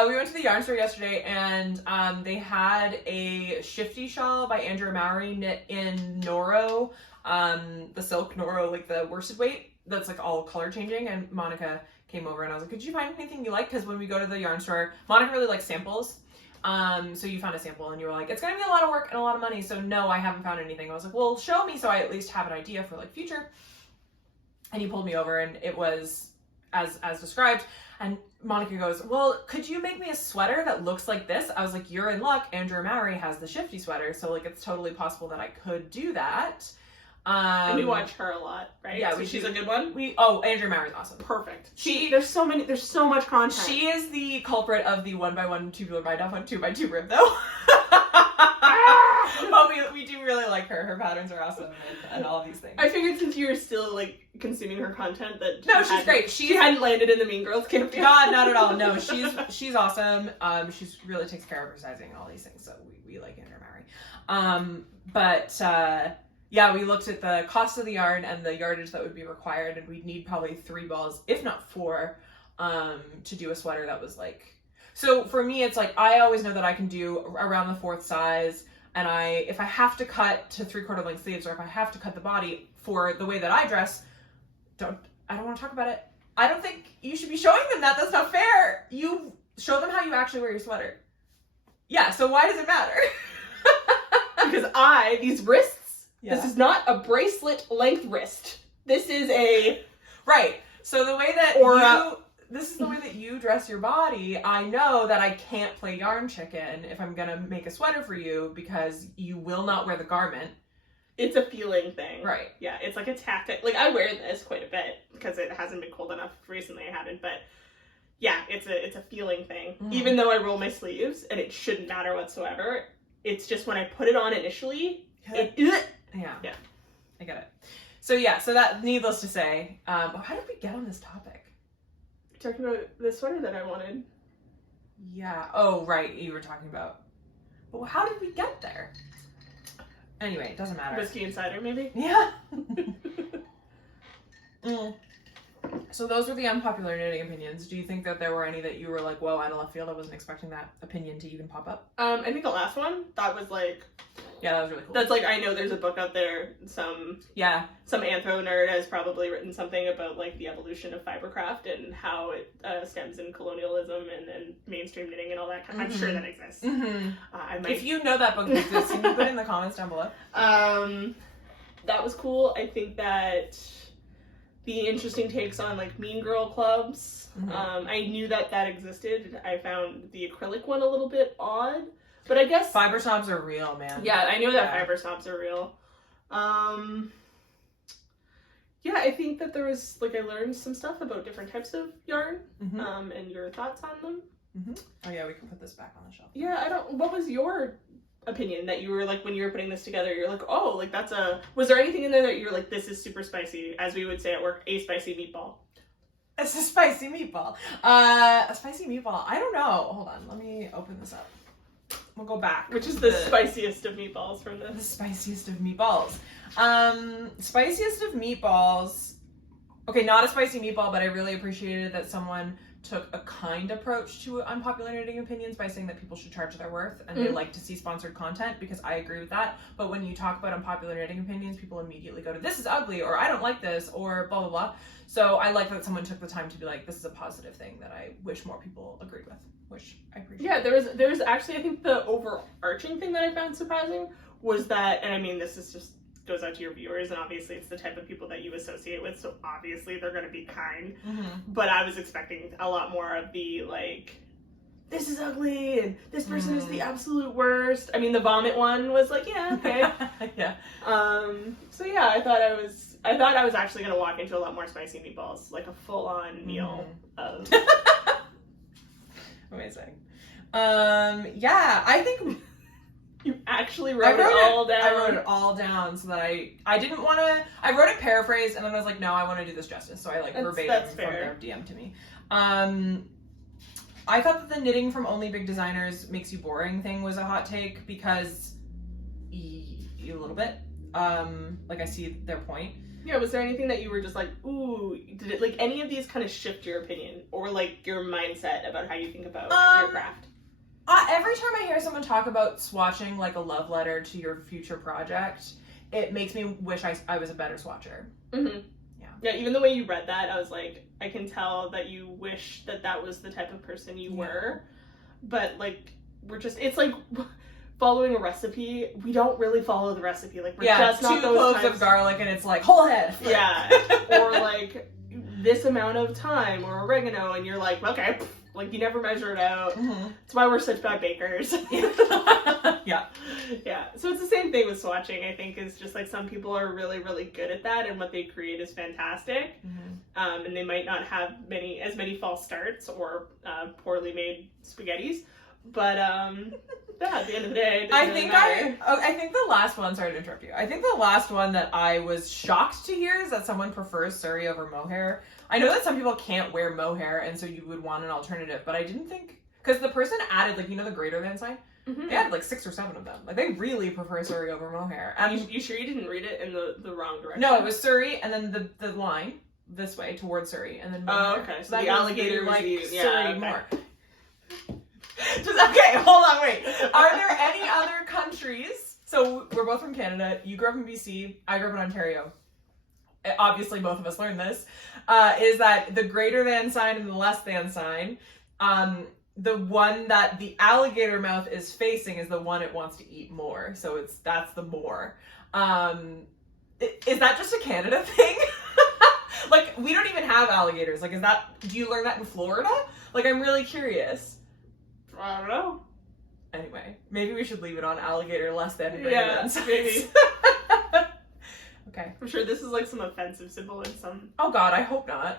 We went to the yarn store yesterday, and they had a shifty shawl by Andrew Mowry knit in Noro, the silk Noro, like the worsted weight. That's like all color changing. And Monica came over, and I was like, "Could you find anything you like?" Because when we go to the yarn store, Monica really likes samples. So you found a sample and you were like, it's gonna be a lot of work and a lot of money, so no, I haven't found anything. I was like, well, show me so I at least have an idea for like future. And he pulled me over, and it was as described. And Monica goes, well, could you make me a sweater that looks like this? I was like, you're in luck. Andrew Mowry has the shifty sweater, so like it's totally possible that I could do that. And we watch her a lot, right? Yeah, so she's a good one. Andrew Mowry's awesome. Perfect. There's so much content. She is the culprit of the 1x1 tubular bind off on 2x2 rib, though. But we do really like her. Her patterns are awesome and all these things. I figured since you were still like consuming her content that she's great. She hadn't landed in the Mean Girls camp yet. God, not at all. No, she's awesome. She's really takes care of her sizing and all these things. So we like Andrew Mary. Yeah, we looked at the cost of the yarn and the yardage that would be required, and we'd need probably 3 balls, if not 4, to do a sweater that was like. So for me, it's like I always know that I can do around the 4th size, and if I have to cut to 3/4 length sleeves, or if I have to cut the body for the way that I dress, I don't want to talk about it. I don't think you should be showing them that. That's not fair. You show them how you actually wear your sweater. Yeah. So why does it matter? Because these wrists. Yeah. This is not a bracelet length wrist. This is a right. So the way that this is the way that you dress your body. I know that I can't play yarn chicken if I'm gonna make a sweater for you because you will not wear the garment. It's a feeling thing. Right. Yeah, it's like a tactic. Like I wear this quite a bit because it hasn't been cold enough recently. I haven't, but yeah, it's a feeling thing. Mm-hmm. Even though I roll my sleeves and it shouldn't matter whatsoever, it's just when I put it on initially, Yeah, I get it. So that, needless to say, how did we get on this topic? You're talking about the sweater that I wanted. Yeah. Oh, right. You were talking about. But how did we get there? Anyway, it doesn't matter. Whiskey and cider, maybe? Yeah. So those were the unpopular knitting opinions. Do you think that there were any that you were like, whoa, out of left field, I wasn't expecting that opinion to even pop up? I think the last one, that was like... Yeah, that was really cool. That's like, I know there's a book out there, some anthro nerd has probably written something about like the evolution of fibercraft and how it stems in colonialism and mainstream knitting and all that kind of, I'm sure that exists. Mm-hmm. If you know that book exists, can you put it in the comments down below? That was cool. I think that the interesting takes on like mean girl clubs. Mm-hmm. I knew that existed. I found the acrylic one a little bit odd. But I guess... Fiber snobs are real, man. Yeah, I know that fiber snobs are real. Yeah, I think that there was... Like, I learned some stuff about different types of yarn. Mm-hmm. And your thoughts on them. Mm-hmm. Oh, yeah, we can put this back on the shelf. Yeah, what was your opinion that you were, like, when you were putting this together, you're like, oh, like, that's a... Was there anything in there that you're like, this is super spicy, as we would say at work, a spicy meatball? It's a spicy meatball. A spicy meatball. I don't know. Hold on. Let me open this up. We'll go back. Which is the spiciest of meatballs from this? The spiciest of meatballs. Spiciest of meatballs. Okay, not a spicy meatball, but I really appreciated that someone took a kind approach to unpopular knitting opinions by saying that people should charge their worth and they like to see sponsored content, because I agree with that. But when you talk about unpopular knitting opinions, people immediately go to this is ugly, or I don't like this, or blah, blah, blah. So I like that someone took the time to be like, this is a positive thing that I wish more people agreed with, which I appreciate. Yeah, there was actually, I think the overarching thing that I found surprising was that, and I mean, this is just goes out to your viewers, and obviously it's the type of people that you associate with, so obviously they're going to be kind. But I was expecting a lot more of the like, this is ugly and this person is the absolute worst. I mean, the vomit one was like, yeah, okay. Yeah. So yeah, I thought I was actually going to walk into a lot more spicy meatballs, like a full-on meal of amazing. Yeah, I think you actually wrote it all down. I wrote it all down so that I didn't want to... I wrote it paraphrased, and then I was like, no, I want to do this justice. So I verbatim from their DM to me. I thought that the knitting from only big designers makes you boring thing was a hot take, because a little bit. Like, I see their point. Yeah, was there anything that you were just like, ooh, did it, like, any of these kind of shift your opinion or, like, your mindset about how you think about your craft? Every time I hear someone talk about swatching like a love letter to your future project, it makes me wish I was a better swatcher. Mm-hmm. Yeah, even the way you read that, I was like, I can tell that you wish that was the type of person you were. But, like, it's like following a recipe. We don't really follow the recipe. Like, we're just not those 2 cloves of garlic and it's like, whole head. Yeah. Or, like, this amount of thyme or oregano, and you're like, okay, like, you never measure it out. That's why we're such bad bakers. Yeah. So it's the same thing with swatching, I think, is just like some people are really, really good at that, and what they create is fantastic. And they might not have as many false starts or poorly made spaghettis, But yeah, at the end of the day, it I doesn't think matter. I think the last one, sorry to interrupt you. I think the last one that I was shocked to hear is that someone prefers Surrey over mohair. I know that some people can't wear mohair, and so you would want an alternative, but I didn't think, because the person added, like, you know, the greater than sign? Mm-hmm. They had like 6 or 7 of them. Like, they really prefer Surrey over mohair. You sure you didn't read it in the wrong direction? No, it was Surrey, and then the line this way towards Surrey, and then mohair. Oh, okay. So that the alligator like was Surrey okay. more. Okay, hold on, wait. Are there any other countries? So we're both from Canada. You grew up in BC. I grew up in Ontario. Obviously, both of us learned this. Is that the greater than sign and the less than sign? The one that the alligator mouth is facing is the one it wants to eat more. So that's the more. Is that just a Canada thing? Like, we don't even have alligators. Like, do you learn that in Florida? Like, I'm really curious. I don't know. Anyway, maybe we should leave it on alligator less than greater than signs. Maybe. Okay. I'm sure this is like some offensive symbol in some. Oh God, I hope not.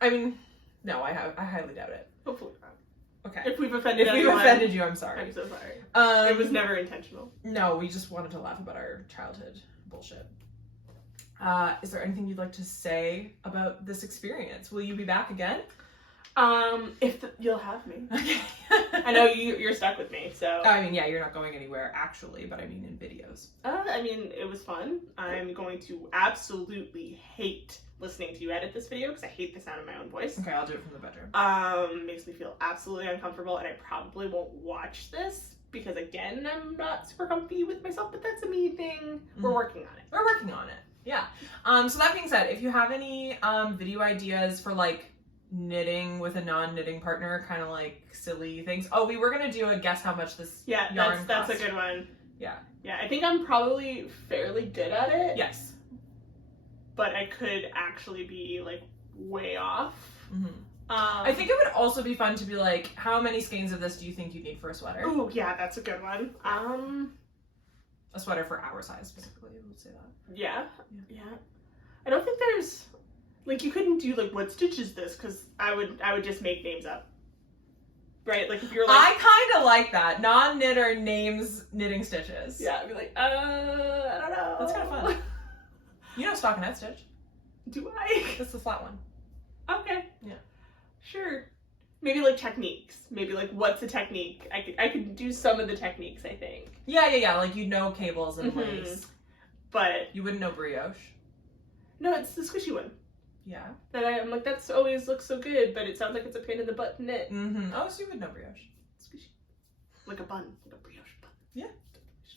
I mean, no, I highly doubt it. Hopefully not. Okay. If we've offended If we've anyone, offended you, I'm sorry. I'm so sorry. It was never intentional. No, we just wanted to laugh about our childhood bullshit. Is there anything you'd like to say about this experience? Will you be back again? You'll have me. Okay. I know you're stuck with me, so. I mean, yeah, you're not going anywhere actually, but I mean in videos. I mean, it was fun. I'm going to absolutely hate listening to you edit this video because I hate the sound of my own voice. Okay, I'll do it from the bedroom. Makes me feel absolutely uncomfortable, and I probably won't watch this because, again, I'm not super comfy with myself, but that's a me thing. We're working on it. We're working on it. Yeah. So that being said, if you have any video ideas for like knitting with a non-knitting partner, kind of like silly things. Oh, we were gonna do a guess how much this yarn that's cost. a good one. Yeah. Yeah, I think I'm probably fairly good at it. Yes. But I could actually be like way off. Mm-hmm. I think it would also be fun to be like, how many skeins of this do you think you need for a sweater? Oh yeah, that's a good one. A sweater for our size specifically, I would say that. Yeah. I don't think there's like, you couldn't do like, what stitch is this? Because I would just make names up. Right? Like if you're like, I kind of like that. Non-knitter names knitting stitches. Yeah, I'd be like, I don't know. That's kind of fun. You know stockinette stitch? Do I? That's the flat one. Okay. Yeah. Sure. Maybe like techniques. Maybe like, what's a technique? I could do some of the techniques, I think. Yeah. Like you'd know cables and lace. But you wouldn't know brioche. No, it's the squishy one. Yeah. That I'm like, that's always looks so good, but it sounds like it's a pain in the butt to knit. Mm-hmm. Oh, so you would know brioche. Squishy. Like a bun. Like a brioche bun. Yeah.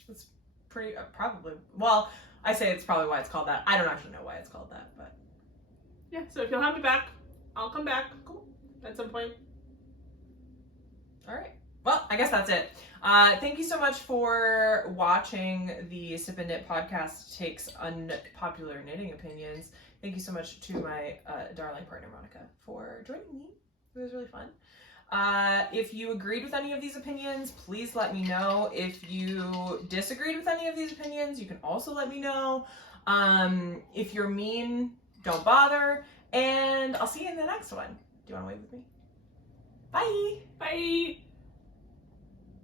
That's pretty, probably. Well, I say it's probably why it's called that. I don't actually know why it's called that, but. Yeah, so if you'll have me back, I'll come back. Cool. At some point. All right. Well, I guess that's it. Thank you so much for watching the Sip and Knit podcast takes unpopular knitting opinions. Thank you so much to my darling partner, Monica, for joining me. It was really fun. If you agreed with any of these opinions, please let me know. If you disagreed with any of these opinions, you can also let me know. If you're mean, don't bother. And I'll see you in the next one. Do you want to wave with me? Bye! Bye!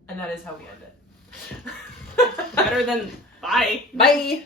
And that is how we end it. Better than bye. Bye!